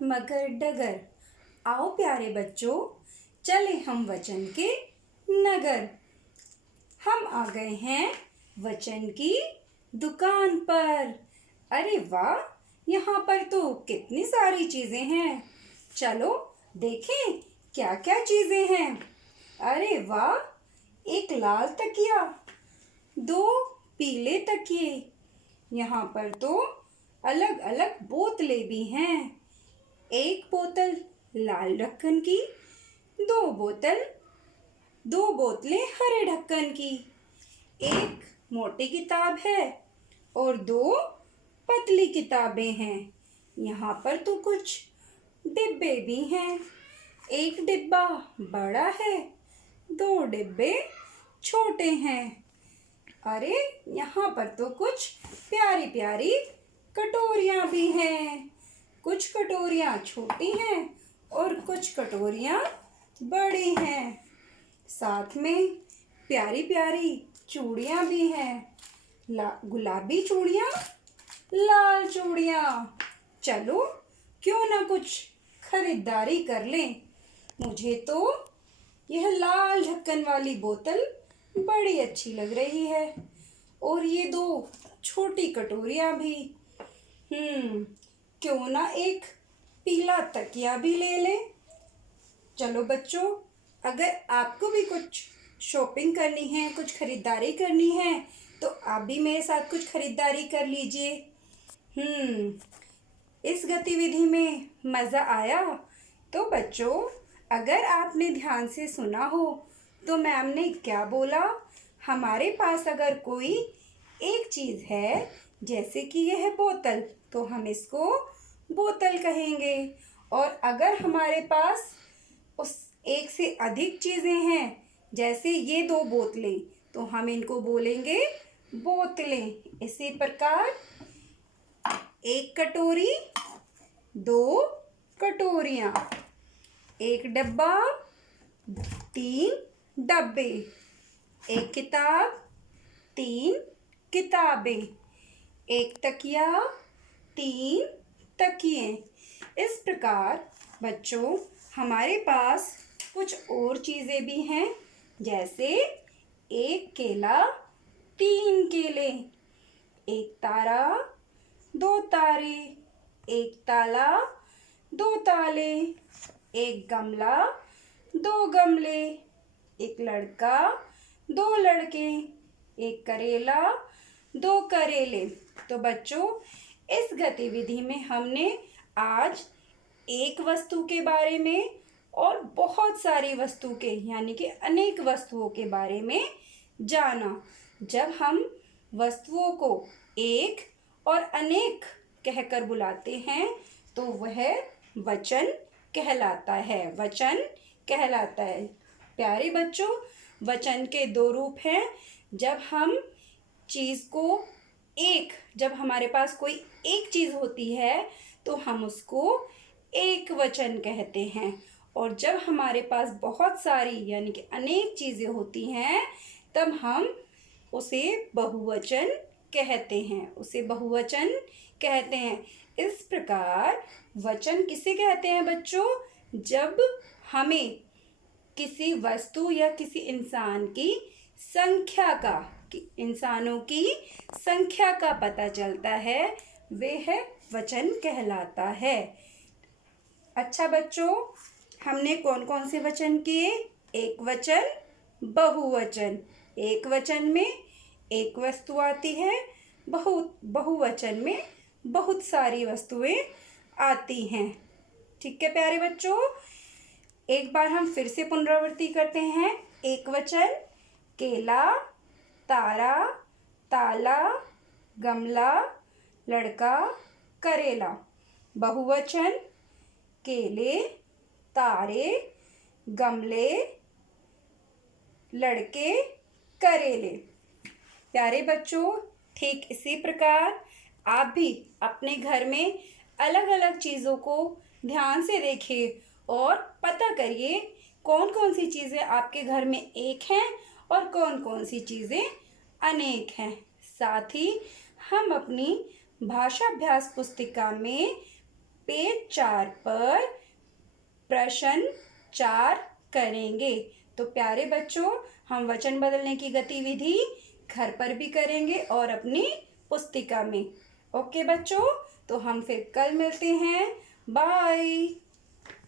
मगर डगर। आओ प्यारे बच्चों, चले हम वचन के नगर। हम आ गए हैं वचन की दुकान पर। अरे वाह, यहाँ पर तो कितनी सारी चीजें हैं। चलो देखें क्या क्या चीजें हैं। अरे वाह, एक लाल तकिया, दो पीले तकिए। यहाँ पर तो अलग अलग बोतलें भी हैं। एक बोतल लाल ढक्कन की, दो बोतलें हरे ढक्कन की। एक मोटी किताब है और दो पतली किताबें हैं। यहाँ पर तो कुछ डिब्बे भी हैं। एक डिब्बा बड़ा है, दो डिब्बे छोटे हैं। अरे यहाँ पर तो कुछ प्यारी प्यारी कटोरियाँ भी हैं। कुछ कटोरियाँ छोटी हैं और कुछ कटोरियाँ बड़ी हैं। साथ में प्यारी प्यारी चूड़ियाँ भी हैं। गुलाबी चूड़ियाँ, लाल चूड़ियाँ। चलो क्यों ना कुछ खरीदारी कर लें। मुझे तो यह लाल ढक्कन वाली बोतल बड़ी अच्छी लग रही है और ये दो छोटी कटोरियाँ भी। क्यों ना एक पीला तकिया भी ले लें। चलो बच्चों, अगर आपको भी कुछ शॉपिंग करनी है, कुछ खरीदारी करनी है, तो आप भी मेरे साथ कुछ खरीदारी कर लीजिए। इस गतिविधि में मज़ा आया? तो बच्चों, अगर आपने ध्यान से सुना हो तो मैम ने क्या बोला। हमारे पास अगर कोई एक चीज़ है, जैसे कि यह बोतल, तो हम इसको बोतल कहेंगे। और अगर हमारे पास उस एक से अधिक चीज़ें हैं, जैसे ये दो बोतलें, तो हम इनको बोलेंगे बोतलें। इसी प्रकार एक कटोरी, दो कटोरियाँ, एक डब्बा, तीन डब्बे, एक किताब, तीन किताबें, एक तकिया, तीन तकिए। इस प्रकार बच्चों, हमारे पास कुछ और चीज़ें भी हैं, जैसे एक केला, तीन केले, एक तारा, दो तारे, एक ताला, दो ताले, एक गमला, दो गमले, एक लड़का, दो लड़के, एक करेला, दो करेले। तो बच्चों, इस गतिविधि में हमने आज एक वस्तु के बारे में और बहुत सारी वस्तु के यानी कि अनेक वस्तुओं के बारे में जाना। जब हम वस्तुओं को एक और अनेक कहकर बुलाते हैं तो वह वचन कहलाता है। वचन कहलाता है। प्यारे बच्चों, वचन के दो रूप हैं। जब हमारे पास कोई एक चीज़ होती है तो हम उसको एक वचन कहते हैं, और जब हमारे पास बहुत सारी यानी कि अनेक चीज़ें होती हैं तब हम उसे बहुवचन कहते हैं। इस प्रकार वचन किसे कहते हैं बच्चों? जब हमें किसी वस्तु या किसी इंसानों की संख्या का पता चलता है, वह वचन कहलाता है। अच्छा बच्चों, हमने कौन कौन से वचन किए? एक वचन, बहुवचन। एक वचन में एक वस्तु आती है, बहुवचन में बहुत सारी वस्तुएं आती हैं। ठीक है प्यारे बच्चों, एक बार हम फिर से पुनरावृत्ति करते हैं। एक वचन केला, तारा, ताला, गमला, लड़का, करेला। बहुवचन केले, तारे, गमले, लड़के, करेले। प्यारे बच्चों, ठीक इसी प्रकार आप भी अपने घर में अलग अलग चीज़ों को ध्यान से देखिए और पता करिए कौन कौन सी चीज़ें आपके घर में एक हैं और कौन कौन सी चीज़ें अनेक हैं। साथ ही हम अपनी भाषाभ्यास पुस्तिका में पेज 4 पर प्रश्न 4 करेंगे। तो प्यारे बच्चों, हम वचन बदलने की गतिविधि घर पर भी करेंगे और अपनी पुस्तिका में। ओके बच्चों, तो हम फिर कल मिलते हैं। बाय।